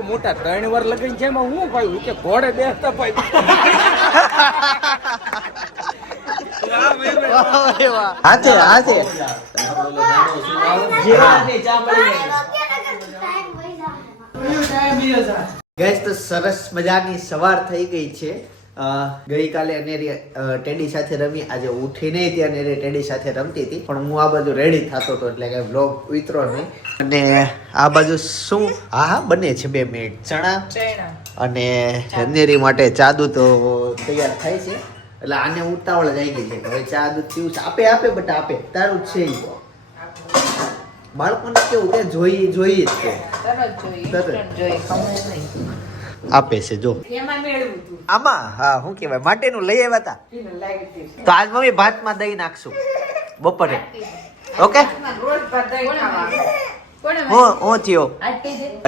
છું મોટા 3 વાર લગન છે એમાં હું ભાઈ કે ઘોડે બેસતા ભાઈ હાથે હાથે ગેસ તો સરસ મજાની સવાર થઈ ગઈ છે. ગઈકાલે અનેરી ટેડી સાથે રમી, આજે ઉઠીને ત્યાં અનેરી ટેડી સાથે રમતી હતી, પણ હું આ બાજુ રેડી થતો હતો એટલે કે વ્લોગ ઉતરો નહીં. અને આ બાજુ શું હા બને છે 2 મિનિટ ચણા અને અનેરી માટે ચા દૂધ તો તૈયાર થાય છે, એટલે આને ઉતાવળ જ આવી ગઈ છે. હવે ચા દૂધ પીવું છે. આપે બટા આપે, તારું જ છે. બાળકોને કેવું કે જોઈએ જ કે આપે છે. જો આમાં હા શું કહેવાય માટેનું લઈ આવ્યા હતા, તો આજ મમ્મી ભાતમાં દહીં નાખશું બપોરે. ઓકે હું થયો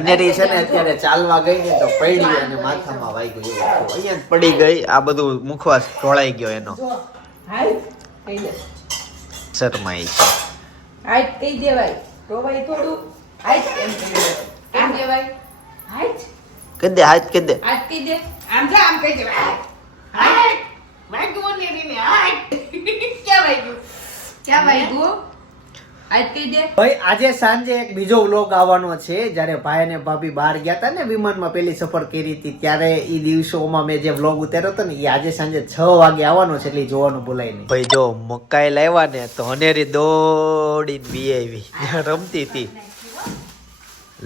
અનેરી છે ને અત્યારે ચાલવા ગઈ ને તો પડી અને માથામાં વાગ્યું એવું અહીંયા જ પડી ગઈ. આ બધું મુખવાસ ઢોળાઈ ગયો એનો. શરમાઈ છે. હાઈટ કહી દેવાય રોવાય થોડું. હાઈટ કેમ દેવાય? હાઈટ કહી દે, હાથ કહી દે. હાઈટ કહી દે. આમ જા આમ કહી દેવાય. હાઈટ વાગ્યું ને રીને હાઈટ ક્યાં વાગ્યું? ક્યાં વાગ્યું? હાઈટ કહી દે. ભાઈ આજે સાંજે એક બીજો વ્લોગ આવવાનો છે. જ્યારે ભાઈ અને ભાભી બહાર ગયા હતા ને વિમાનમાં પેલી સફર કરી હતી, ત્યારે એ દિવસોમાં મેં જે વ્લોગ ઉતાર્યો હતો ને એ આજે સાંજે 6 વાગે આવવાનો છે, એટલે જોવાનું ભૂલાય નહીં. ભાઈ જો મકાઈ લાવ્યા ને તો અનેરી દોડીને બી આવી રમતી હતી.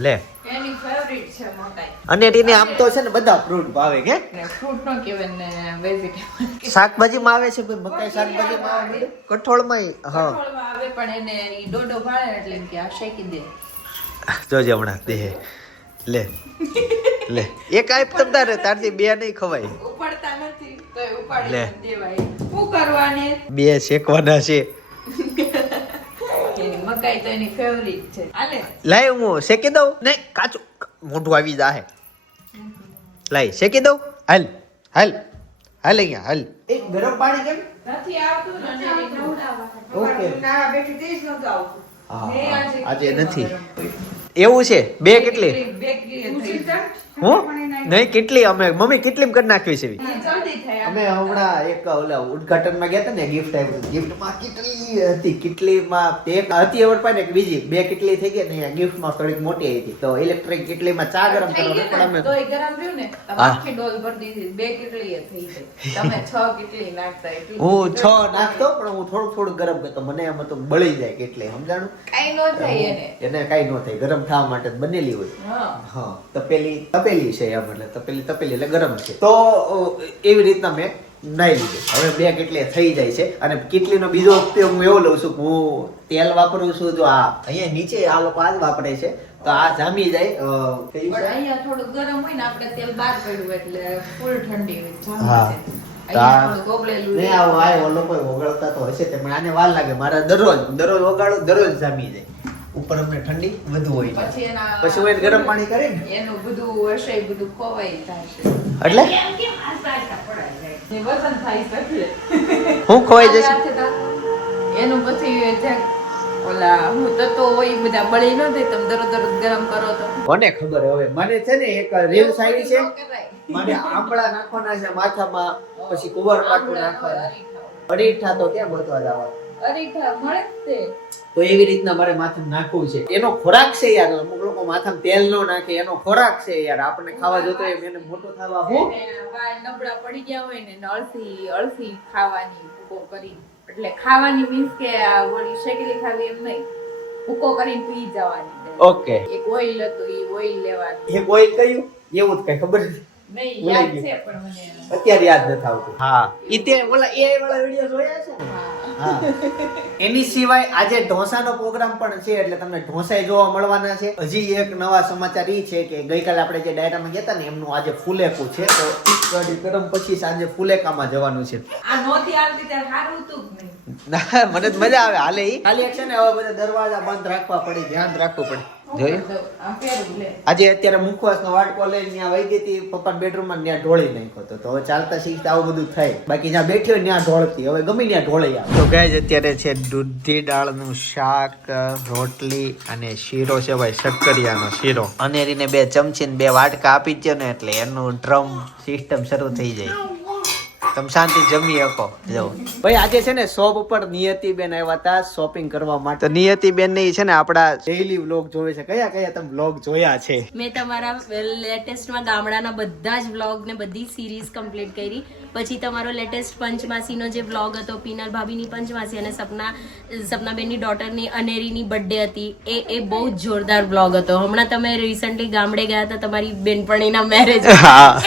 લે એની ફેવરિટ છે મકાઈ. અનેરીને આમ તો છે ને બધા ફ્રૂટ ભાવે કે ફ્રૂટ નો કહેવાય ને વેજીટેબલ. શાકભાજીમાં આવે છે ભાઈ મકાઈ, શાકભાજીમાં આવે, કઠોળમાં હા કઠોળમાં આવે, પણ એને ઈ ડોડો ભાળે એટલે એમ કે આ શેકી દે. જોજે હમણાં દે. લે લે એક આપ તમ તારે તારથી 2 નહીં ખવાય. ઉપાડતા નથી તો ઉપાડી લે. દેવાય. શું કરવાની? 2 શેકવાના છે. એની મકાઈ તો એની ફેવરિટ છે. આલે લાય હું શેકી દઉં. નહીં કાચું મોઢું આવી જાહે. લાય શેકી દઉં. હાલ હાલ હાલ અહીંયા હાલ. એક ગરમ પાણી કેમ નથી આવતું ને એને નવડાવવા. ઓકે. ના બેઠી તેજ નહોતું આવતું. મેં આજે નથી એવું છે. 2 કેટલી બે થઈ હું નહીં કેટલી અમે મમ્મી કેટલી કરી નાખવી છે. જલ્દી થાય. અમે હમણાં એક ઓલા ઉદ્ઘાટનમાં ગયા હતા ને, ગિફ્ટ આવ્યું હતું. ગિફ્ટમાં કેટલી હતી, કેટલીમાં એક હતી અવડપાને એક બીજી 2 કેટલી થઈ ગઈ ને. ગિફ્ટમાં થોડીક મોટી આવી હતી, તો ઇલેક્ટ્રિક કેટલીમાં ચા ગરમ કરવાનો પણ અમે તોય ગરમ રહ્યું ને તો આખી ડોલ ભરી દીધી. 2 કેટલી થઈ ગઈ. તમે 6 કેટલી નાખતા એટલી. હું 6 નાખતો, પણ હું થોડું ગરમ કરતો. મને એમ હતું બળી જાય કેટલી, સમજાણું? કાઈ નો થાય એને કઈ ન થાય, ગરમ થવા માટે જ બનેલી હોય. હા હા તપેલી છે એમ, એટલે તપેલી એટલે ગરમ છે. તો એવી રીતના મેં નાઈ લીધું. હવે 2 કેટલી થઈ જાય છે. અને કેટલીનો બીજો ઉપયોગ હું એવો લઉં છું કે હું તેલ વાપરું છું. જો આ અહીંયા નીચે આ લોકો આ જ વાપરે છે, તો આ જામી જાય. પણ અહીંયા થોડું ગરમ હોય ને, આપણે તેલ બહાર પડ્યું એટલે ફૂલ ઠંડી હોય. હા. અહીંયા થોડું ગોગળેલું નહીં આવો આ લોકો ઓગળતા તો હશે તે, પણ આને વાર લાગે. મારે દરરોજ ઓગાળું, દરરોજ જામી જાય. ઉપર અમને ઠંડી વધુ હોય પછી હું એને ગરમ પાણી કરીને એનું બધું હશે એ બધું ખોવાઈ થશે. એટલે કેમ આ સાચા પડાય જાય ને વજન થાય છે એટલે હું ખોવાઈ જશે. એનું પછી જે ઓલા હું તો હોય ઈ બધા બળી ન થાય. તમે દરરોજ ગરમ કરો તો મને ખબર. હવે મને છે ને એક રીલ્સ આવી છે, મને આંબળા નાખવાના છે માથામાં, પછી કુંવર પાટું નાખવાના. અડીઠા તો ક્યાં ગોતવા જવા? અરીઠા મળે જ તે. તો એવી રીતના મારે માથામાં નાખવું છે. એનો ખોરાક છે યાર. અમુક લોકો માથામાં તેલ નો નાખે, એનો ખોરાક છે યાર. આપણે ખાવા જોતો હોય એને મોટો થવા હું વાળ નબળા પડી ગયા હોય ને અળસી ખાવાની ભૂકો કરી, એટલે ખાવાની મીન્સ કે આ વળી શેકેલી ખાવી એમ નહીં, ભૂકો કરીને પી જવાની. ઓકે. એક ઓઇલ હતું ઈ ઓઇલ લેવાનું. એક ઓઇલ કયું એવું જ કઈ ખબર નહીં યાદ છે પણ મને અત્યારે યાદ નથી આવતું. હા ઈ તે ઓલા AI વાળા વિડિયો જોયા છે ને. હા એની સિવાય આજે ઢોસાનો પ્રોગ્રામ પણ છે, એટલે તમને ઢોસા જોવા મળવાના છે. હજી એક નવા સમાચાર ઈ છે કે ગઈકાલે આપણે જે ડાયરામાં ગયા હતા ને એમનું આજે ફુલેકું છે, તો ગાડી ગરમ પછી સાંજે ફુલેકામાં જવાનું છે. આ નોતી આવતી ત્યારે સારું હતું જ નહીં. ના મને તો મજા આવે હાલે ઈ. ખાલી એક છે ને હવે બધા દરવાજા બંધ રાખવા પડે, ધ્યાન રાખવું પડે. જોયું આમ પહેરવું લે. આજે અત્યારે મુખવાસનો વાટકો લઈને ત્યાં વહી ગઈ હતી પપ્પાના બેડરૂમમાં ત્યાં ઢોળી નાખ્યો હતો તો હવે ચાલતા શીખતા આવું બધું થાય બાકી જ્યાં બેઠી હોય ત્યાં ઢોળતી હવે ગમે ત્યાં ઢોળી આવે તો ગાઈઝ અત્યારે છે દૂધી દાળનું શાક રોટલી અને શીરો છે ભાઈ શક્કરિયાનો શીરો અનેરીને 2 ચમચી ને 2 વાટકા આપી દે ને એટલે એનું ડ્રમ સિસ્ટમ શરૂ થઈ જાય તમે શાંતિ જમી શકો જો ભાઈ આજે છે ને શોપ ઉપર નિયતિબેન આવ્યા હતા શોપિંગ કરવા માટે તો નિયતિબેન ની છે ને આપડા ડેઈલી વ્લોગ જોવે છે કયા કયા તમે વ્લોગ જોયા છે મેં તમારા લેટેસ્ટમાં ગામડાના બધા જ વ્લોગ ને બધી સિરીઝ કમ્પ્લીટ કરી પછી તમારો લેટેસ્ટ પંચમાસીનો જે વ્લોગ હતો પીનલ ભાભીની પંચમાસી અને સપનાબેનની ડોટરની અનેરીની બર્થડે હતી એ બહુ જ જોરદાર વ્લોગ હતો હમણાં તમે રિસન્ટલી ગામડે ગયા હતા તમારી બેનપણીના મેરેજ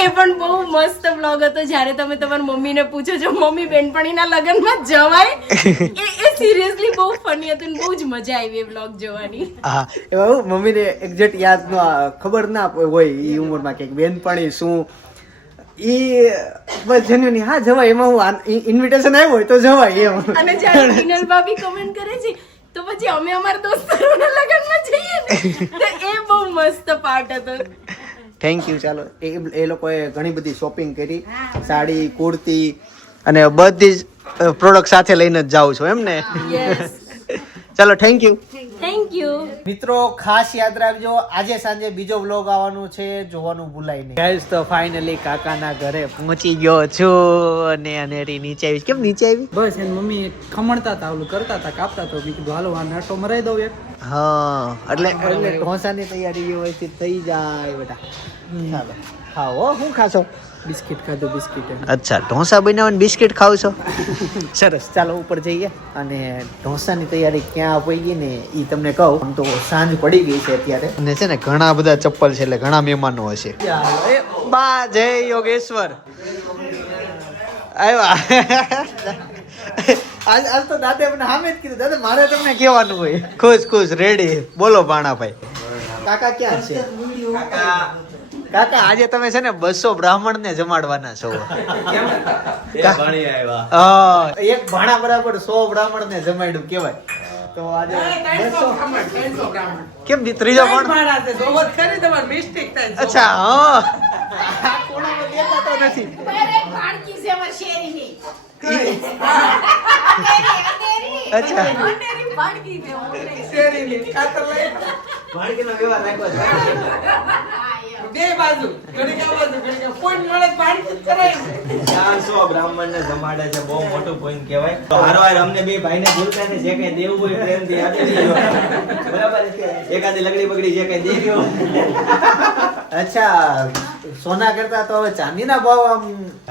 એ પણ બહુ મસ્ત વ્લોગ હતો જ્યારે તમે તમારી મમ્મીને પૂછો છો મમ્મી બેનપણીના લગ્નમાં જવાય એ સિરિયસલી બહુ ફની હતું ને બહુ જ મજા આવી એ વ્લોગ જોવાની હા એમાં મમ્મીને એક્ઝેક્ટ યાદ ન ખબર ના હોય એ ઉંમરમાં કે બેનપણી શું ઈ બસ જેન્યુઅલી હા જવાય એમાં હું ઇન્વિટેશન આવ્યો હોય તો જવાય એમ અને જ્યારે પીનલ ભાભી કમેન્ટ કરે છે તો પછી અમે અમારા દોસ્તોના લગ્નમાં જઈએ ને તો એ બહુ મસ્ત પાર્ટ હતો થેન્ક યુ ચાલો એ લોકોએ ઘણી બધી શોપિંગ કરી સાડી કુર્તી અને બધી જ પ્રોડક્ટ સાથે લઈને જ જાઉં છું એમ ને યસ ચાલો થેન્ક યુ થેન્ક યુ મિત્રો ખાસ યાદ રાખજો આજે સાંજે બીજો વ્લોગ આવવાનું છે જોવાનું ભૂલાય નહીં ગાઈસ તો ફાઇનલી કાકાના ઘરે પહોંચી ગયો છું અને અનેરી નીચે આવી કેમ નીચે આવી બસ એની મમ્મી ખમણતા હતા ઓલું કરતા હતા કાપતા તો મેં કીધું હાલો આ નાટો મરાઈ દઉં એક હા એટલે ઢોસાની તૈયારી વ્યવસ્થિત થઈ જાય બેટા ચાલો ખાઓ શું ખાશો બિસ્કિટ ખાધું બિસ્કિટ અચ્છા ઢોસા બનાવવાની બિસ્કિટ ખાવ છો સરસ ચાલો ઉપર જઈએ અને ઢોસાની તૈયારી ક્યાં પડી ને એ તમને કહું આમ તો સાંજ પડી ગઈ છે અત્યારે અને છે ને ઘણા બધા ચપ્પલ છે એટલે ઘણા મહેમાનો હશે બા જય યોગેશ્વર આવ્યા આજ તો દાદે મને સામે જ કીધું દાદા મારે તમને કહેવાનું હોય ખુશ રેડી બોલો ભાણાભાઈ કાકા ક્યાં છે કાકા આજે તમે છે ને 200 બ્રાહ્મણ ને જમાડવાના છો એક ભાણા બરાબર 100 બ્રાહ્મણ ને જમાડ્યું કેવાય તો આજે 200 કેમ ત્રીજો પણ અચ્છા હા કોણામાં દેખાતો નથી અચ્છા બે બાજુ ઘડીક આ બાજુ ઘડીક આ પોઈન્ટ મળે પાણી કરાય 400 બ્રાહ્મણ ને જમાડે છે બહુ મોટું પોઈન્ટ કહેવાય તો હારવાર અમને બે ભાઈને ભૂલતા ને જે કઈ દેવું હોય પ્રેમથી આપી દેજો બરાબર એકાદી લગડી બગડી જે કઈ દેજો અચ્છા સોના કરતા તો હવે ચાંદીના ભાવ આમ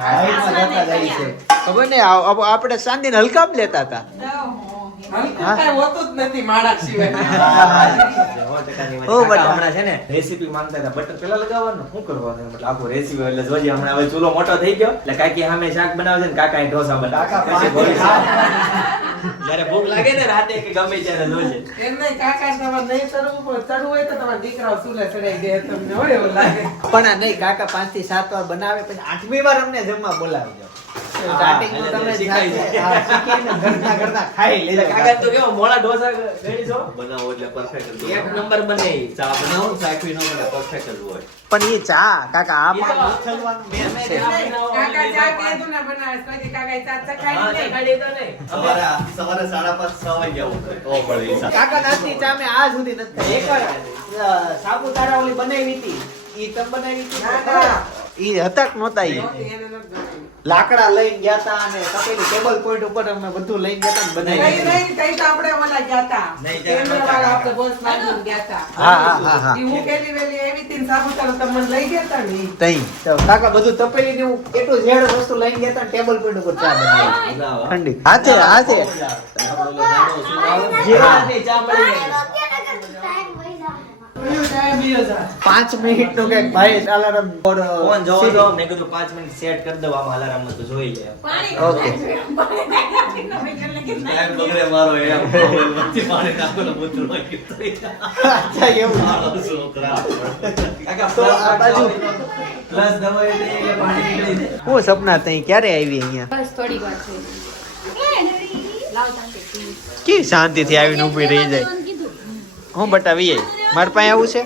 હાઈમાં જતા જાય છે ખબર ને આપણે ચાંદીને હલકા જ લેતા હતા હમણાં છે ને રેસીપી માંગતા હતા બટર પેલા લગાવવાનું શું કરવાનું એટલે આખો રેસીપી એટલે જોજે હમણાં હવે ચૂલો મોટો થઈ ગયો એટલે કાકી સામે શાક બનાવે છે ને કાકા ઢોસા બનાવે જયારે ભૂખ લાગે ને રાતે કે ગમે ત્યારે જોજે પણ નહીં કાકા 5 થી 7 વાર બનાવે પછી 8મી વાર અમને જમવા બોલાવજો સ્ટાર્ટિંગમાં તમે ઘરના ખાઈ લેજો કાકા તો કેવો મોળા ઢોસા રેડી છો બનાવો એટલે પરફેક્ટ એક નંબર બને ચા બનાવો સાકવી નો બને પરફેક્ટ જ હોય પણ એ ચા કાકા આમાં ઉછળવાનું મેન છે સવારે 5:30 વાગ્યા ઉઠે તો મળે કાકા નાસ્તી ચા મેં આજ સુધી નથી ખાઈ. એકવાર સાપુતારા ઓલી બનાવી હતી ઈ તમે બનાવી હતી ઈ હતા કે નહોતા ઈ લાકડા લઈને ગયા તા અને તપેલી ટેબલ પોઈન્ટ ઉપર અમે બધું લઈને ગયા તા ને બનાવી તઈ તો કાકા બધું તપેલી ને એટલું ઝેડ વસ્તુ લઈને ગયા તા ને ટેબલ પોઈન્ટ ઉપર ચા બનાવી ઠંડી હાથે જીરાની ચા મળી ગઈ 5 મિનિટ નો કઈક ભાઈ અલાર્મ ફોન જોવો જો મેં કીધું 5 મિનિટ સેટ કરી દઉં આમાં અલાર્મ તો જોઈ લે ઓકે એમ બગડે મારો એમ વચ્ચે પાણી નાખોને મૂત્ર નાખી તો અચ્છા એવું છોકરા કાકા તો આ બાજુ પ્લસ દવાઈ દે પાણી નીકળી દે હું સપના તઈ ક્યારે આવી અહીંયા બસ થોડી વાર છે લાવ તાંતે કે શાંતિથી આવીને ઊભી રહી જાય હું બતાવીએ મારા પાસે આવું છે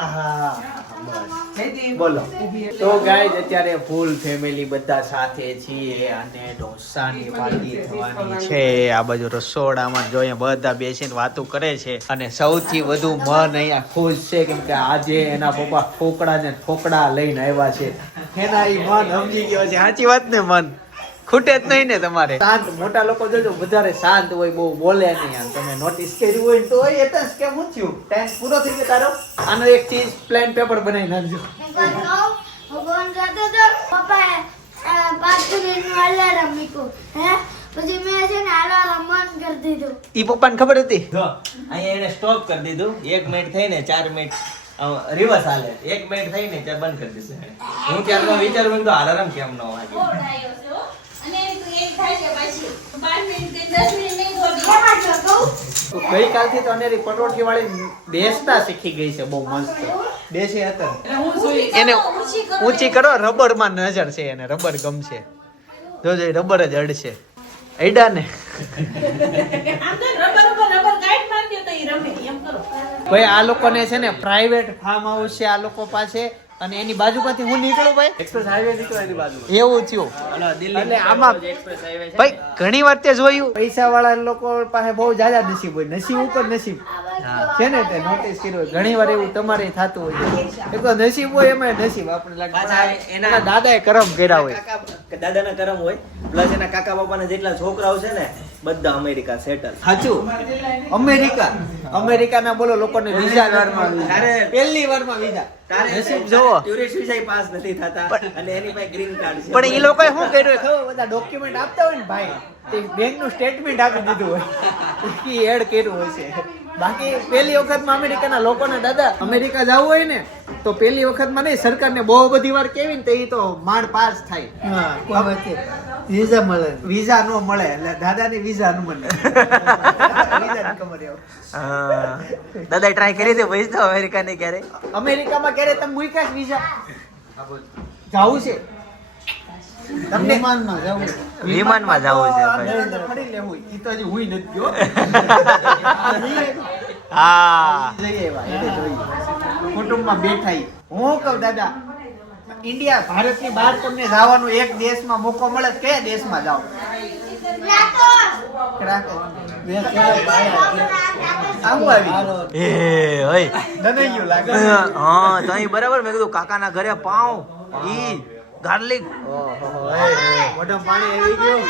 હા બોલો તો ગાઈઝ અત્યારે ફૂલ ફેમિલી બધા સાથે છીએ અને ઢોસાની પાર્ટી થવાની છે આ બાજુ રસોડામાં જોઈએ બધા બેસીને વાતો કરે છે અને સૌથી વધુ મન અહીંયા ખુશ છે કેમ કે આજે એના પપ્પા ઠોકડા ને ઠોકડા લઈને આવ્યા છે એના ઈ મન સમજી ગયો છે સાચી વાત ને મન ખૂટે જ નહીં ને તમારે શાંત મોટા લોકો જોજો વધારે શાંત હોય બહુ બોલે નહીં આમ તમે નોટિસ કર્યું હોય તો એ તો કેમ હું થયું ટાઈમ પૂરો થઈ ગયો તારો આનો એક ચીજ પ્લેન પેપર બનાવી નાખજો ભગવાન કરતો તો પપ્પાએ 5 મિનિટનું અલાર્મ મૂક્યું પછી મેં છે ને અલાર્મ બંધ કરી દીધું ઈ પપ્પાને ખબર હતી જો અહીંયા એને સ્ટોપ કરી દીધું 1 મિનિટ થઈને 4 મિનિટ રિવર્સ હાલે 1 મિનિટ થઈને 4 બંધ કરી દીધું હું ત્યારનો વિચારું તો અલાર્મ કેમ ન વાગે તો ગઈકાલથી તો અનેરી પટોઠી વાળી બેસતા શીખી ગઈ છે બહુ મસ્ત બેસે હતા એને ઊંચી કરો રબર માં નજર છે એને રબર ગમશે જોજો રબર જ અડશે અડ્યા ને ભાઈ આ લોકોને છે ને પ્રાઇવેટ ફાર્મ હાઉસ છે આ લોકો પાસે અને એની બાજુ પરથી હું નીકળું ભાઈ એક્સપ્રેસ હાઈવે નીકળો એની બાજુ એવું થયું એટલે આમાં ભાઈ ઘણી વાર તે જોયું પૈસા વાળા લોકો પાસે બહુ જાજા નસીબ હોય નસીબ ઉપર નસીબ છે ને તે નોટિસ કર્યું ઘણી વાર એવું તમારે થતું હોય એક તો નસીબ હોય એમાં નસીબ આપણે લાગે એના દાદાએ કરમ કર્યા હોય દાદાના કરમ હોય પ્લસ એના કાકા બાપાના જેટલા છોકરાઓ છે ને બધા અમેરિકા સેટલ સાચું અમેરિકાના બોલો લોકોને વિઝા વારમાં પહેલી વારમાં વિઝા નસીબ જોવો ટુરિસ્ટ વિઝા પાસ નથી થતા અને એની પાસે ગ્રીન કાર્ડ છે પણ એ લોકોએ શું કર્યું ખબર બધા ડોક્યુમેન્ટ આપતા હોય ને ભાઈ તે બેંકનું સ્ટેટમેન્ટ આપી દીધું હોય એ એડ કર્યું હોય છે બાકી પહેલી વખતમાં અમેરિકાના લોકોને દાદા અમેરિકા જવું હોય ને તો પહેલી વખતમાં નહીં સરકારને બહુ બધી વાર કેવી ને તો એ તો માંડ પાસ થાય વિઝા નો મળે એટલે દાદાની વિઝા નું મળે દાદા ટ્રાય કરી દે ભાઈ તો અમેરિકા ને ક્યારે અમેરિકામાં ક્યારે તમે મૂક્યા છે વિઝા જાવું છે તમને વિમાનમાં જવું છે ફરી લેવું ઈ તો હજી હુઈ નથી ગયો હા જઈએ એવા એટલે જોઈએ કુટુંબમાં બેઠા ઈ. હું કહું દાદા ઇન્ડિયા ભારતની બહાર તમને જવાનો એક દેશમાં મોકો મળે તો કયા દેશમાં જાઓ હા તઈ બરાબર મેં કીધું કાકાના ઘરે પાઉં ઈ ગાર્લિક પાણી આવી ગયું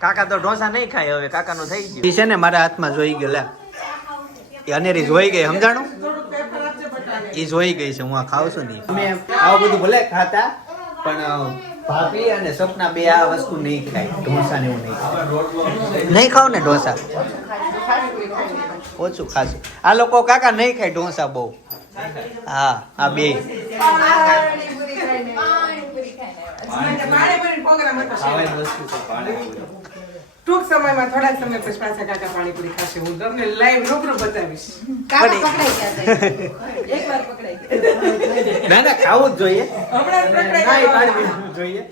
કાકા તો ઢોસા નહીં ખાય હવે કાકાનું થઈ ગયું ઈ છે ને મારા હાથમાં જોઈ ગયો લે એ અનેરી જોઈ ગઈ સમજાણું ઈ જોઈ ગઈ છે હું આ ખાવ છું નહીં અમે આવું બધું ભલે ખાતા પણ ભાભી અને સપના બે આ વસ્તુ નહીં ખાય ઢોસા ને એવું નહીં ખાય નહીં ખાવ ને ઢોસા ઓછું ખાશું આ લોકો કાકા નહીં ખાય ઢોસા બહુ હા આ બે ટૂંક સમયમાં થોડા સમય પછી પાછા કાકા પાણીપુરી ખાશે હું તમને લાઈવ રૂબરૂ બતાવીશ ના ના ખાવું જ જોઈએ હમણાં જોઈએ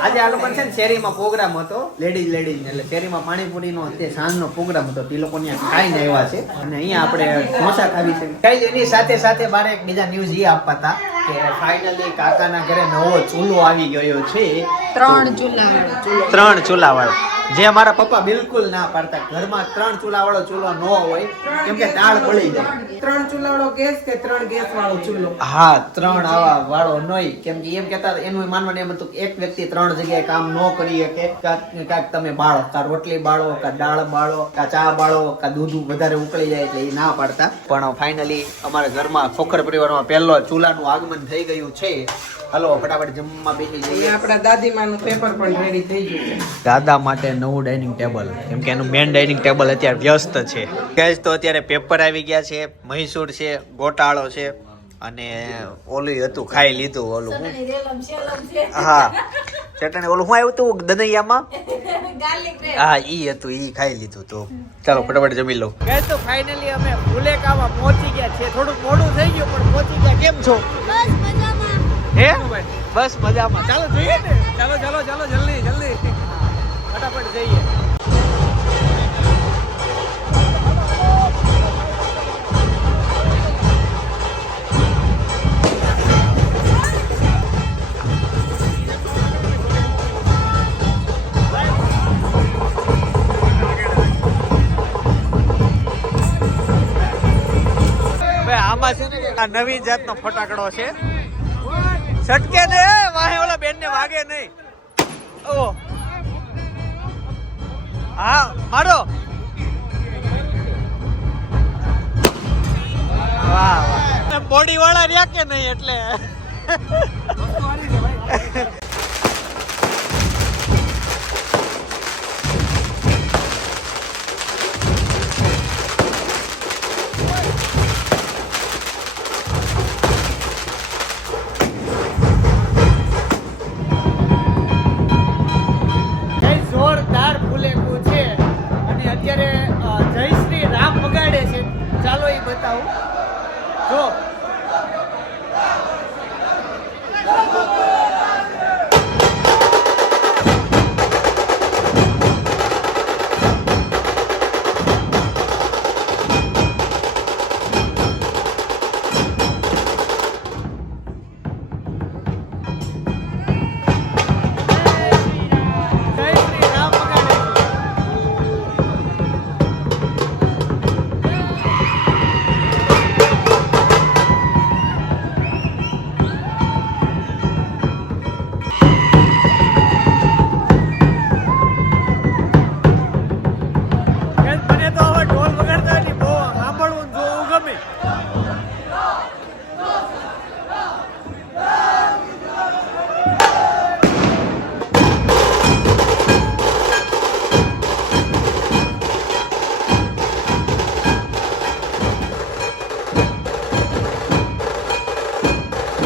આજે આ લોકો છે ને શેરીમાં પ્રોગ્રામ હતો લેડીઝ એટલે શેરીમાં પાણીપુરી નો તે સાંજનો પ્રોગ્રામ હતો તે લોકો ત્યાં ખાઈને આવ્યા છે અને અહીંયા આપણે ઢોસા ખાવી છે કઈ એની સાથે સાથે મારે એક બીજા ન્યૂઝ એ આપવા હતા કે ફાઇનલી કાકાના ઘરે નવો ચૂલો આવી ગયો છે 3 ચૂલા વાળો જે અમારા પપ્પા બિલકુલ ના પાડતા ઘરમાં 3 ચૂલા વાળો ચૂલો ન હોય કેમ કે દાળ બળી જાય 3 ચૂલા વાળો ગેસ કે 3 ગેસ વાળો ચૂલો હા 3 આવા વાળો નહીં કેમ કે એમ કહેતા એનું માનવાનું એમ હતું એક વ્યક્તિ 3 જગ્યાએ કામ ન કરી શકે કાંઈક તમે બાળો કા રોટલી બાળો કા દાળ બાળો કા ચા બાળો કા દૂધ વધારે ઉકળી જાય એટલે એ ના પાડતા પણ ફાઇનલી અમારા ઘરમાં ફોખર પરિવારમાં પહેલો ચૂલાનું આગમન થઈ ગયું છે હાલો ફટાફટ જમવા બેસી જઈએ આપણા દાદીમાનું પેપર પણ રેડી થઈ ગયું છે દાદા માટે નવું ડાઇનિંગ ટેબલ કેમ કે એનું મેન ડાઇનિંગ ટેબલ અત્યારે વ્યસ્ત છે ગેસ તો અત્યારે પેપર આવી ગયા છે મૈસૂર છે ગોટાળો છે અને ઓલું હતું ખાઈ લીધું ઓલું હા ચટણી ઓલું શું આવ્યું હતું દનૈયામાં હા ઈ હતું ઈ ખાઈ લીધું તો ચાલો ફટાફટ જમી લઉં ગેસ તો ફાઇનલી અમે ફુલેકામાં પહોંચી ગયા છે થોડું મોડું થઈ ગયું પણ પહોંચી ગયા કેમ છો હે બસ મજામાં ચાલો જોઈએ ને ચાલો જલ્દી ફટાફટ જઈએ હવે આમાં છે ને આ નવી જાતનો ફટાકડો છે, છટકે ને વાહે ઓલા બેન ને વાગે નહીં. ઓ હા મારો વાહ વાહ, બોડી વાળા રહ્યા કે નહીં એટલે જોરદાર ફૂલેકું છે અને અત્યારે જય શ્રી રામ વગાડે છે. ચાલો એ બતાવું. જો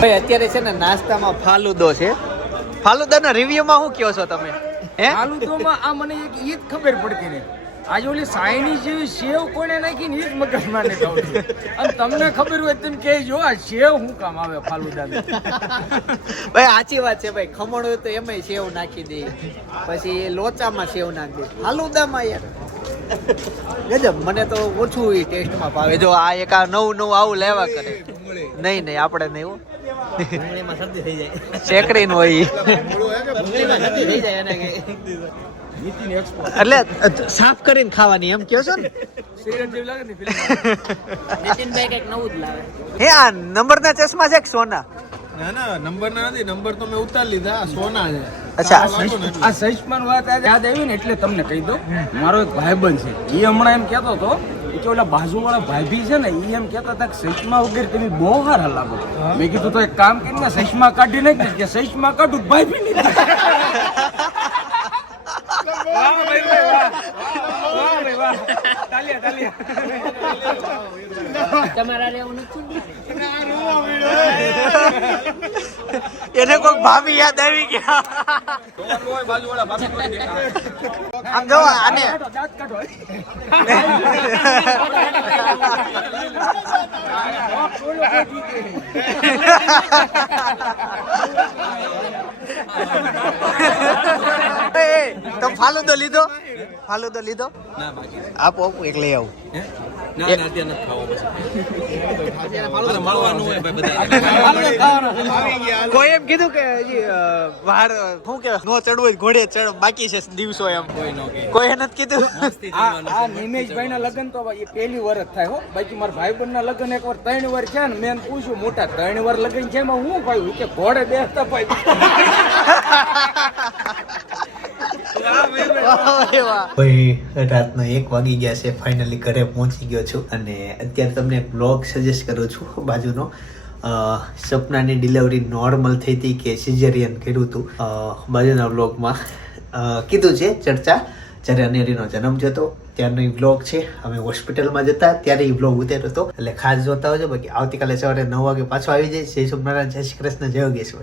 ભાઈ અત્યારે છે ને નાસ્તામાં ફાલુદો છે. ફાલુદાના રિવ્યુમાં શું કહો છો તમે? હે આલુદોમાં આ મને એક ઈ જ ખબર પડતી નહીં. આજે ઓલી સાયની જેવી સેવ કોણે નાખીને ઈ જ મગજમાં નથી આવતી. અને તમને ખબર હોય તમે કહેજો આ સેવ શું કામ આવે ફાલુદામાં. ભાઈ સાચી વાત છે ભાઈ, ખમણ હોય તો એમાંય સેવ નાખી દે, પછી લોચામાં સેવ નાખી દે, ફાલુદામાં યાર ગજબ. મને તો ઓછું એ ટેસ્ટમાં ભાવે. જો આ એક આ નવું આવું લેવા કરે. નહીં આપણે નહીં હો, શેકડીને હોય એટલે સાફ કરીને ખાવાની એમ કહો છો ને. હે આ નંબરના ચશ્મા છે કે સોના? ના નંબર ના નથી, નંબર તો મેં ઉતારી લીધા, સોના છે. અચ્છા આ સહીશમાં વાત યાદ આવી ને એટલે તમને કહી દઉં. મારો એક ભાઈબંધ છે, એ હમણાં એમ કહેતો હતો કે ઓલા બાજુવાળા ભાભી છે ને એ એમ કહેતા હતા કે સહીશમાં વગર તમે બહુ હારા લાગો. મેં કીધું તો એક કામ કરીને સહીશમાં કાઢી નાખી કે સહીશમાં કાઢું ભાભી નહીં. એને કોઈક ભાભી યાદ આવી ગયા. આમ જો આને તમે ફાલુદો લીધો? ફાલુદો લીધો? આપો એક લઈ આવું. કોઈ એમ કીધું કે હજી બહાર શું કે નો ચડવું હોય ઘોડે ચડ બાકી છે દિવસો એમ? કોઈ નથી કીધું. આ નિમેશભાઈ ના લગ્ન તો એ પહેલી વાર જ થાય હો. બાકી મારા ભાઈબંધ ના લગ્ન એક વાર 3 વાર છે ને. મેં પૂછ્યું મોટા 3 વાર લગ્ન છે એમાં હું ભાઈ કે ઘોડે બેસતા ભાઈ. ભાઈ રાતનો 1 વાગી ગયા છે. ફાઇનલી ઘરે પહોંચી ગયો છું અને અત્યારે તમને બ્લોગ સજેસ્ટ કરું છું. બાજુનો સપનાની ડિલિવરી નોર્મલ થઈ હતી કે સિઝેરિયન કર્યું હતું બાજુના બ્લોગમાં કીધું છે ચર્ચા. જ્યારે અનેરીનો જન્મ થયો ત્યારનો એ બ્લોગ છે. અમે હોસ્પિટલમાં જતા ત્યારે એ બ્લોગ ઉતાર્યો હતો, એટલે ખાસ જોતા હોજો. બાકી આવતીકાલે સવારે 9 વાગે પાછો આવી જાય. જય સોમનારાયણ, જય શ્રી કૃષ્ણ, જય યોગેશ્વર.